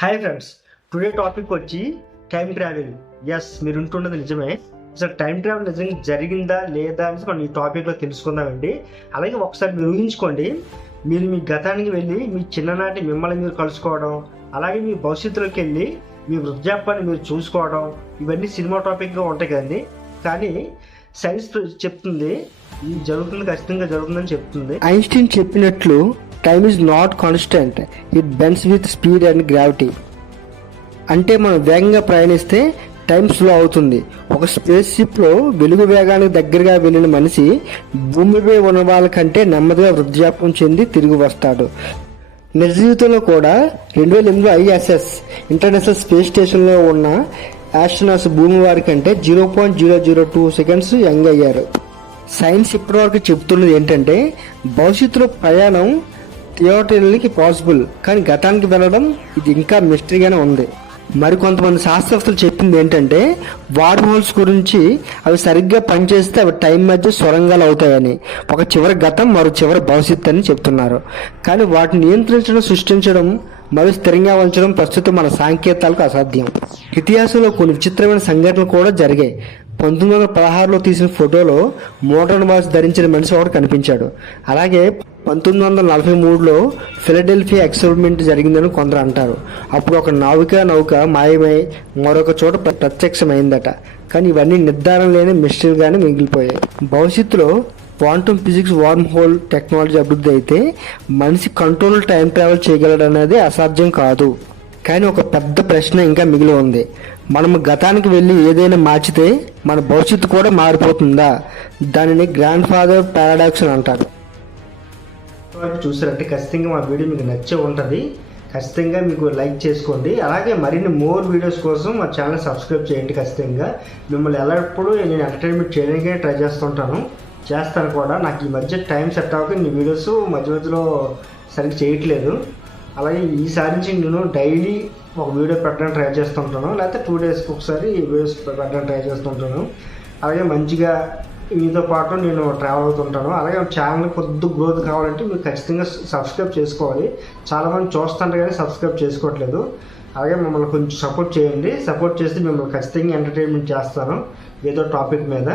Hi friends, today topic వచ్చి time travel. Yes, మీరు ఉంటున్నది నిజమే. అసలు టైం ట్రావెల్ నిజంగా జరిగిందా లేదా అనేసి మనం ఈ టాపిక్లో తెలుసుకుందామండి. అలాగే ఒకసారి మీరు ఊహించుకోండి, మీరు మీ గతానికి వెళ్ళి మీ చిన్ననాటి మిమ్మల్ని మీరు కలుసుకోవడం, అలాగే మీ భవిష్యత్తులోకి వెళ్ళి మీ వృద్ధాప్యాన్ని మీరు చూసుకోవడం, ఇవన్నీ సినిమా టాపిక్గా ఉంటాయి కదండి. కానీ సైన్స్ చెప్తుంది ఇది జరుగుతుంది, ఖచ్చితంగా జరుగుతుందని చెప్తుంది. ఐన్స్టీన్ చెప్పినట్లు time is not constant, it bends with speed and gravity. అంటే మనం వేగంగా ప్రయాణిస్తే టైం స్లో అవుతుంది. ఒక స్పేస్ షిప్లో వెలుగు వేగానికి దగ్గరగా వెళ్ళిన మనిషి భూమిపై ఉన్న వాళ్ళకంటే నెమ్మదిగా వృద్ధాప్యం చెంది తిరిగి వస్తాడు. నిజ జీవితంలో కూడా 2008 ISS ఇంటర్నేషనల్ స్పేస్ స్టేషన్లో ఉన్న ఆస్ట్రోనాట్స్ భూమి వారి కంటే 0.002 సెకండ్స్ యంగ్ అయ్యారు. సైన్స్ ఇప్పటివరకు చెబుతున్నది ఏంటంటే భవిష్యత్తులో ప్రయాణం థియోరిటికల్లీ పాసిబుల్, కానీ గతానికి వెళ్ళడం ఇది ఇంకా మిస్టరీగానే ఉంది. మరికొంతమంది శాస్త్రవేత్తలు చెప్పింది ఏంటంటే వార్మ్ హోల్స్ గురించి, అవి సరిగ్గా పనిచేస్తే అవి టైం మధ్య సొరంగాలు అవుతాయని, ఒక చివరి గతం మరో చివరి భవిష్యత్తు అని చెప్తున్నారు. కానీ వాటిని నియంత్రించడం, సృష్టించడం మరియు స్థిరంగా ఉంచడం ప్రస్తుతం మన సాంకేతాలకు అసాధ్యం. ఇతిహాసంలో కొన్ని విచిత్రమైన సంఘటనలు కూడా జరిగాయి. 1916లో తీసిన ఫోటోలో మోడర్న్ వాచ్ ధరించిన మనిషి ఒకటి కనిపించాడు. అలాగే 1943లో ఫిలడెల్ఫియా ఎక్స్పెరిమెంట్ జరిగిందని కొందరు అంటారు. అప్పుడు ఒక నౌక మాయమై మరొక చోట ప్రత్యక్షమైందట. కానీ ఇవన్నీ నిర్ధారణ లేని మిస్టరీగానే మిగిలిపోయాయి. భవిష్యత్తులో quantum physics, wormhole technology అభివృద్ధి అయితే మనిషి కంట్రోల్ టైం ట్రావెల్ చేయగలడనేది అసాధ్యం కాదు. కానీ ఒక పెద్ద ప్రశ్న ఇంకా మిగిలి ఉంది. మనం గతానికి వెళ్ళి ఏదైనా మార్చితే మన భవిష్యత్తు కూడా మారిపోతుందా? దానిని గ్రాండ్ ఫాదర్ పారాడాక్స్ అని అంటారు. చూసారంటే ఖచ్చితంగా మా వీడియో మీకు నచ్చే ఉంటుంది. ఖచ్చితంగా మీకు లైక్ చేసుకోండి. అలాగే మరిన్ని మోర్ వీడియోస్ కోసం మా ఛానల్ సబ్స్క్రైబ్ చేయండి. ఖచ్చితంగా మిమ్మల్ని ఎల్లప్పుడూ నేను ఎంటర్టైన్మెంట్ చేయడానికే ట్రై చేస్తాను కూడా. నాకు ఈ మధ్య టైం సెట్ అవ్వక ఈ వీడియోస్ మధ్యలో సరిగ్గా చేయట్లేదు. అలాగే ఈసారి నుంచి నేను డైలీ ఒక వీడియో పెట్టడానికి ట్రై చేస్తుంటాను, లేకపోతే 2 డేస్కి ఒకసారి వీడియోస్ పెట్టడానికి ట్రై చేస్తుంటాను. అలాగే మంచిగా మీతో పాటు నేను ట్రావెల్ అవుతుంటాను. అలాగే ఛానల్ కొద్ది గ్రోత్ కావాలంటే మీరు ఖచ్చితంగా సబ్స్క్రైబ్ చేసుకోవాలి. చాలామంది చూస్తుంటారు కానీ సబ్స్క్రైబ్ చేసుకోవట్లేదు. అలాగే మమ్మల్ని కొంచెం సపోర్ట్ చేయండి. సపోర్ట్ చేస్తే మిమ్మల్ని ఖచ్చితంగా ఎంటర్టైన్మెంట్ చేస్తాను ఏదో టాపిక్ మీద.